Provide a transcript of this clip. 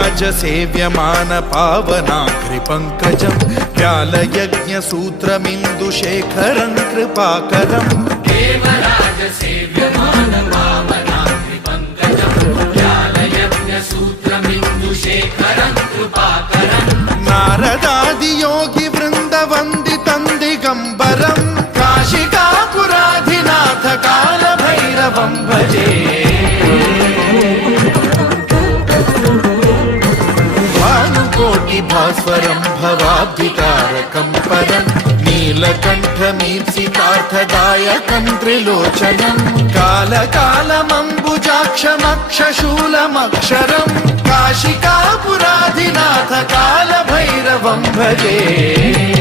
देवराजसेव्यमान पावनाग्रिपङ्कजं व्यालयज्ञसूत्रमिन्दुशेखरं कृपाकरं देवराजसेव्यमान पावनाग्रिपङ्कजं व्यालयज्ञसूत्रमिन्दुशेखरं कृपाकरं नारदादियोगिवृन्दवन्दितं दिगम्बरं काशिकापुराधिनाथ कालभैरवं भजे भास्वरं भवाब्धितारकं परं नीलकण्ठमीप्सितार्थदायकं त्रिलोचनं कालकालमम्बुजाक्षमक्षशूलमक्षरं काशिकापुराधिनाथ कालभैरवं भजे।